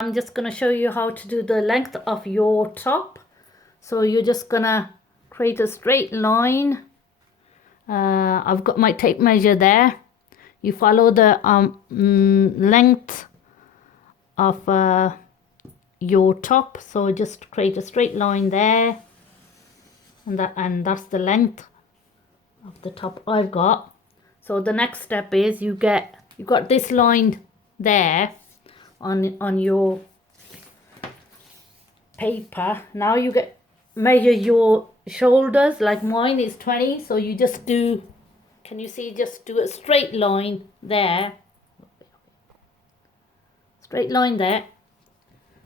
I'm just going to show you how to do the length of your top. So you're just going to create a straight line. I've got my tape measure there. You follow the length of your top. So just create a straight line there. And that's the length of the top I've got. So the next step is you've got this line there on your paper. Now you measure your shoulders. Like mine is 20, so you just do, can you see, just do a straight line there, straight line there.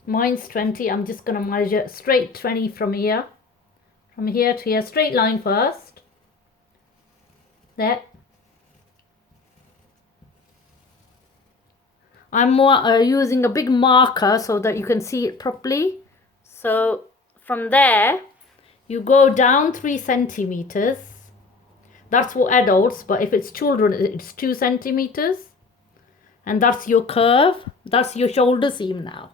Mine's 20. I'm just going to measure straight 20 from here to here, straight line first there. I'm more using a big marker so that you can see it properly. So from there, you go down 3 centimeters. That's for adults, but if it's children, it's 2 centimeters. And that's your curve. That's your shoulder seam now.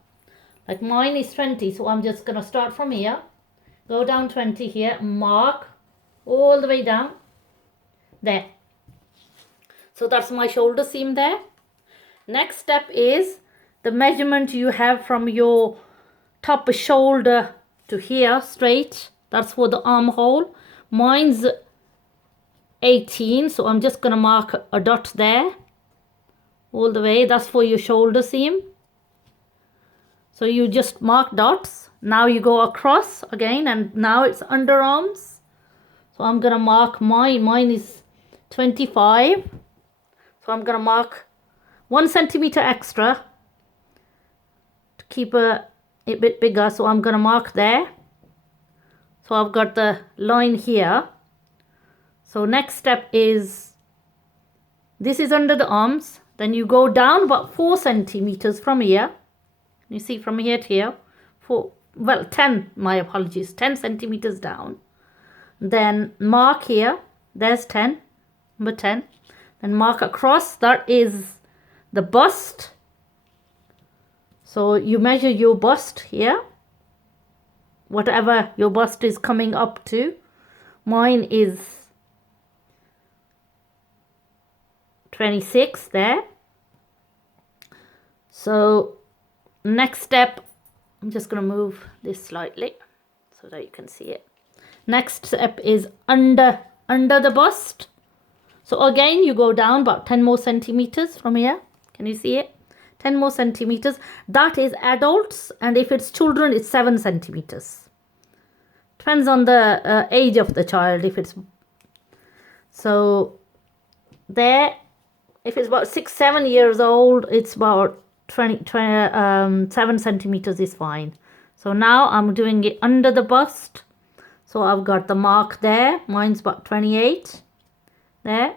Like mine is 20, so I'm just going to start from here. Go down 20 here, mark all the way down there. So that's my shoulder seam there. Next step is the measurement you have from your top shoulder to here straight. That's for the armhole. Mine's 18, so I'm just going to mark a dot there all the way. That's for your shoulder seam. So you just mark dots. Now you go across again, and now it's underarms. So I'm going to mark mine is 25. So I'm going to mark 1 centimeter extra to keep a bit bigger. So I'm going to mark there. So I've got the line here. So next step is, this is under the arms. Then you go down about 4 centimeters from here. You see from here to here. 10, my apologies, 10 centimeters down. Then mark here. There's 10, number 10. Then mark across. That is the bust. So you measure your bust here, whatever your bust is coming up to. Mine is 26 there. So next step, I'm just going to move this slightly so that you can see it. Next step is under the bust. So again, you go down about 10 more centimeters from here. Can you see it? 10 more centimeters. That is adults, and if it's children, it's 7 centimeters. Depends on the age of the child. If it's so there, if it's about 6-7 years old, it's about 7 centimeters is fine. So now I'm doing it under the bust. So I've got the mark there. Mine's about 28 there.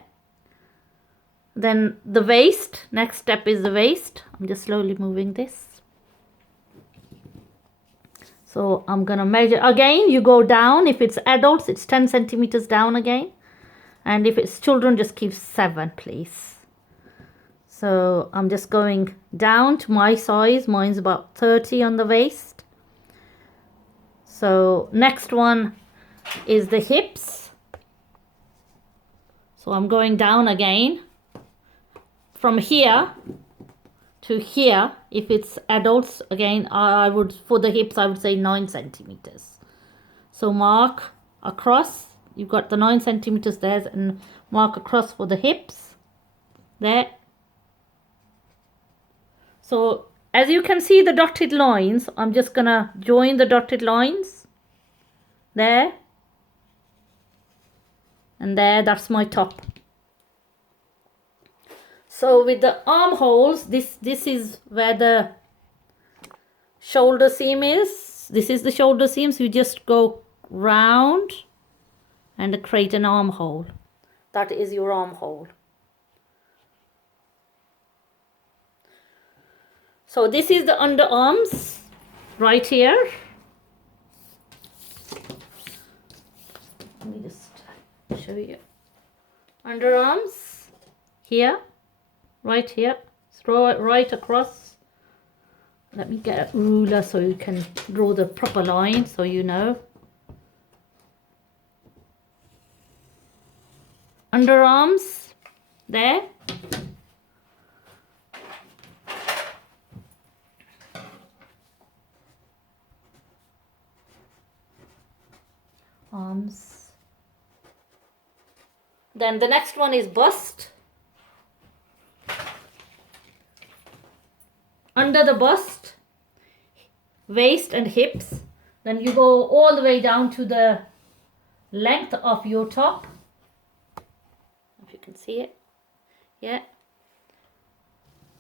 Then the waist. Next step is the waist. I'm just slowly moving this. So I'm going to measure. Again, you go down. If it's adults, it's 10 centimeters down again. And if it's children, just keep 7, please. So I'm just going down to my size. Mine's about 30 on the waist. So next one is the hips. So I'm going down again. From here to here, if it's adults, again, I would, for the hips, I would say 9 centimeters. So mark across. You've got the 9 centimeters there, and mark across for the hips there. So as you can see the dotted lines, I'm just going to join the dotted lines there and there. That's my top. So with the armholes, this is where the shoulder seam is. This is the shoulder seam. So you just go round and create an armhole. That is your armhole. So this is the underarms right here. Let me just show you. Underarms here. Right here, throw it right across Let me get a ruler so you can draw the proper line so you know. Underarms there. Arms. Then the next one is bust. Under the bust, waist and hips. Then you go all the way down to the length of your top. If you can see it. Yeah.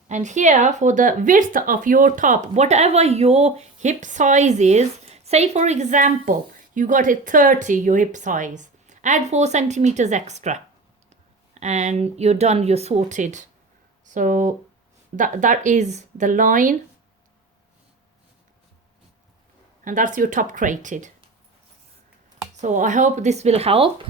And here for the width of your top, whatever your hip size is, say for example, you got a 30, your hip size, add 4 centimeters extra and you're done, you're sorted. So that is the line, and that's your top created. So I hope this will help.